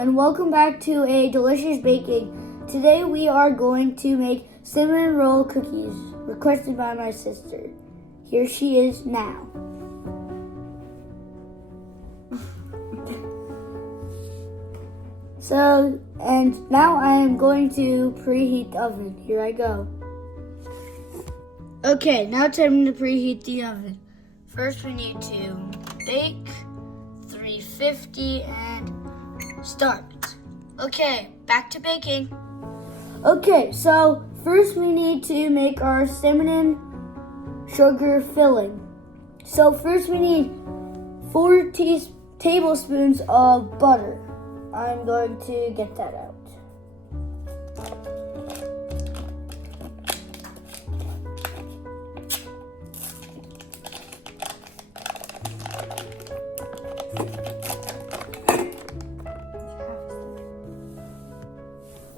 and welcome back to a delicious baking. Today we are going to make cinnamon roll cookies requested by my sister. Here she is now. And now I am going to preheat the oven. Here I go. Okay, now time to preheat the oven. First we need to bake 350 and start. Okay, back to baking. Okay, so first we need to make our cinnamon sugar filling. So first we need 4 tablespoons of butter. I'm going to get that out.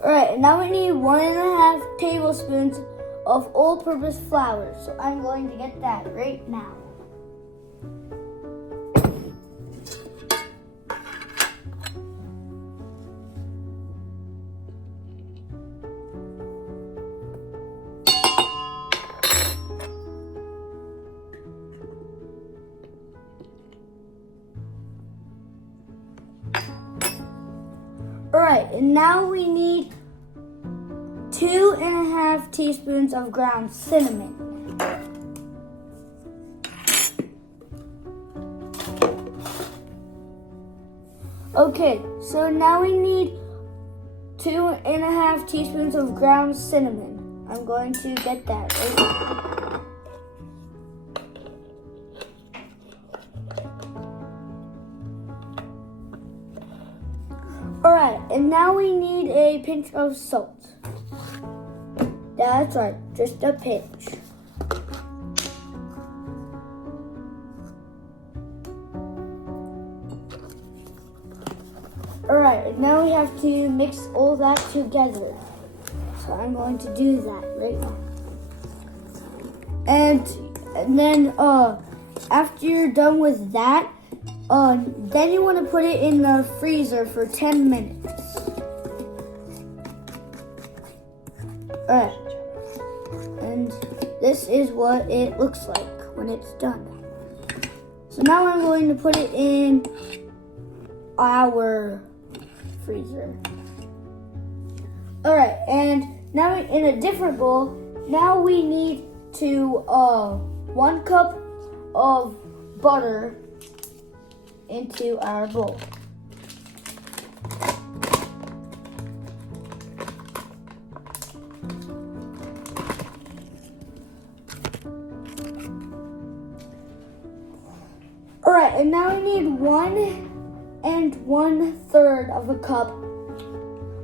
Alright, now we need 1.5 tablespoons of all-purpose flour. So I'm going to get that right now. Alright, and now we need 2.5 teaspoons of ground cinnamon. Okay, so now we need 2.5 teaspoons of ground cinnamon. I'm going to get that right now. Alright, and now we need a pinch of salt. That's right, just a pinch. Alright, and now we have to mix all that together. So I'm going to do that right now. And then after you're done with that, then you want to put it in the freezer for 10 minutes. Alright. And this is what it looks like when it's done. So now I'm going to put it in our freezer. Alright, and now in a different bowl, now we need to 1 cup of butter into our bowl. Alright, and now we need 1 1/3 of a cup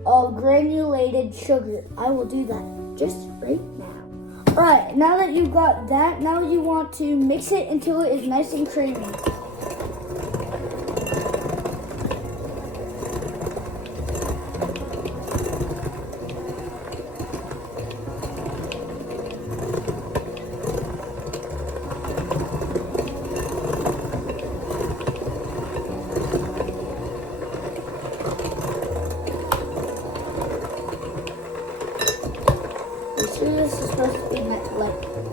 of granulated sugar. I will do that just right now. Alright, now that you've got that, now you want to mix it until it is nice and creamy. This is supposed to be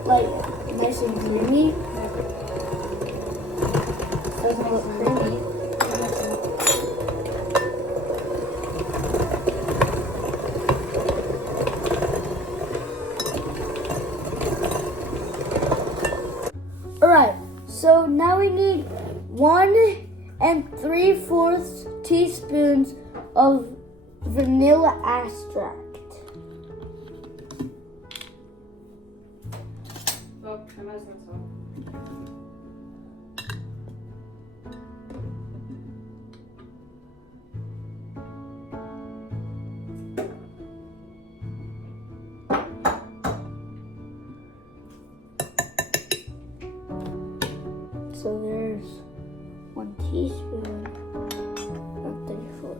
like nice and creamy. It doesn't look creamy. Alright, so now we need 1 3/4 teaspoons of vanilla extract. So there's 1 teaspoon of 3/4.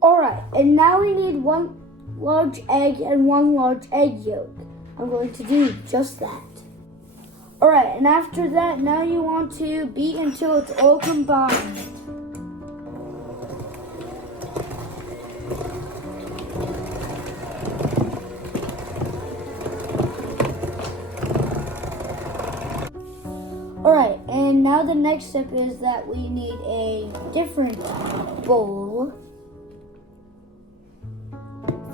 Alright, and now we need 1 large egg and 1 large egg yolk. I'm going to do just that. Alright, and after that, now you want to beat until it's all combined. Alright, and now the next step is that we need a different bowl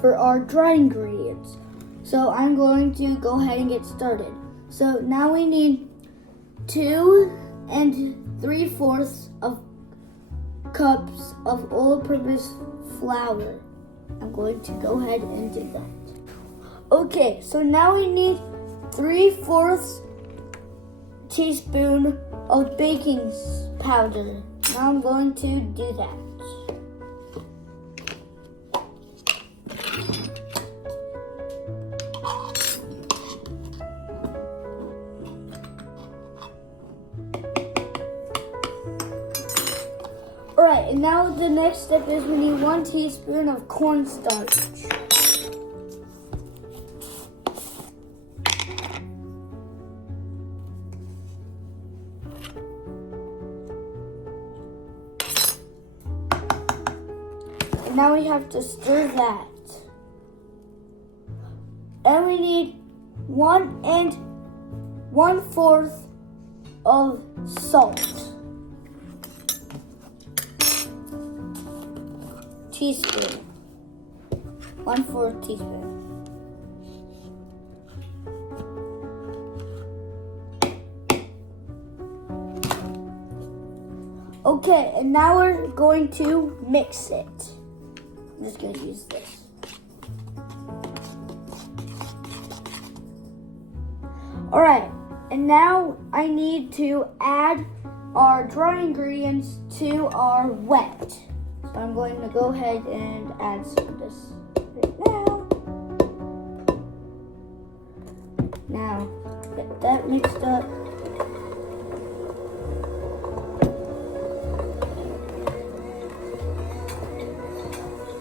for our dry ingredients. So I'm going to go ahead and get started. So now we need 2 3/4 of cups of all-purpose flour. I'm going to go ahead and do that. Okay, so now we need 3/4 teaspoon of baking powder. Now I'm going to do that. Alright, and now the next step is we need 1 teaspoon of cornstarch. And now we have to stir that. And we need 1 1/4 of salt. Teaspoon. 1/4 teaspoon. Okay, and now we're going to mix it. I'm just going to use this. Alright, and now I need to add our dry ingredients to our wet. So I'm going to go ahead and add some of this right now. Now, get that mixed up.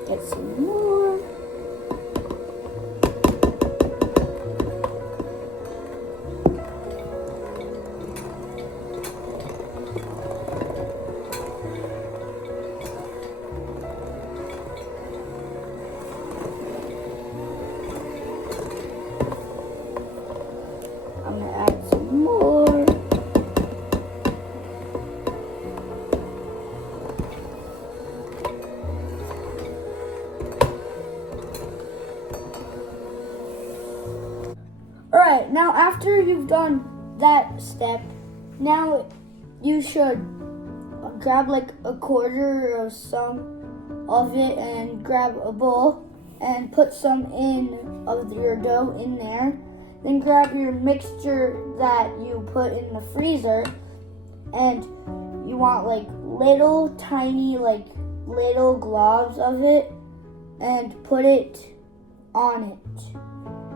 Get some more. I'm gonna add some more. Alright, now after you've done that step, now you should grab like a quarter or some of it and grab a bowl and put some of your dough in there. Then grab your mixture that you put in the freezer, and you want like little tiny little globs of it, and put it on it.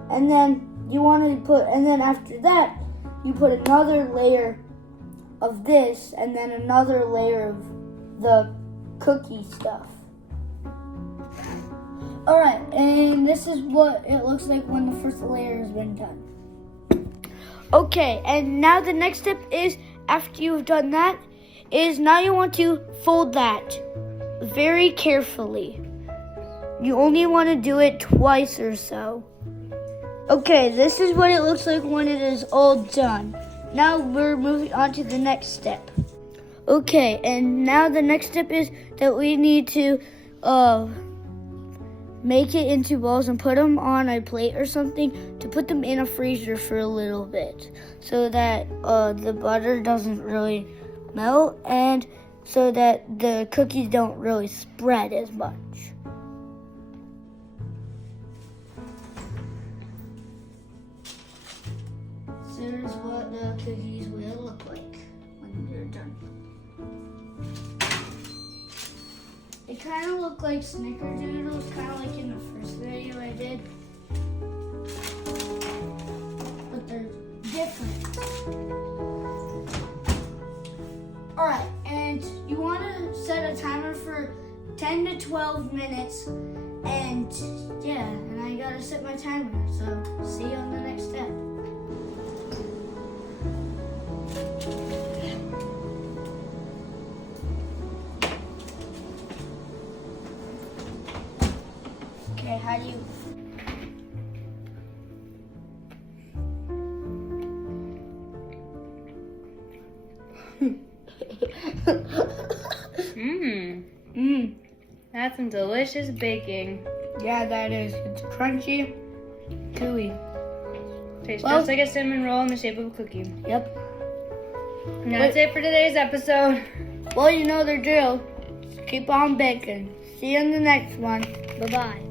And then and then after that, you put another layer of this, and then another layer of the cookie stuff. Alright, and this is what it looks like when the first layer has been done. Okay, and now the next step is, after you've done that, is now you want to fold that very carefully. You only want to do it twice or so. Okay, this is what it looks like when it is all done. Now we're moving on to the next step. Okay, and now the next step is that we need to make it into balls and put them on a plate or something to put them in a freezer for a little bit so that the butter doesn't really melt and so that the cookies don't really spread as much. So here's what the cookies will look like when they're done. It kind of looked like snickerdoodles, kind of like in the first video I did. But they're different. Alright, and you want to set a timer for 10 to 12 minutes. And yeah, and I gotta set my timer. So see you on the next step. Okay, how do you... That's some delicious baking. Yeah, that is. It's crunchy, gooey. Tastes just like a cinnamon roll in the shape of a cookie. Yep. And that's it for today's episode. Well, you know the drill. Just keep on baking. See you in the next one. Bye-bye.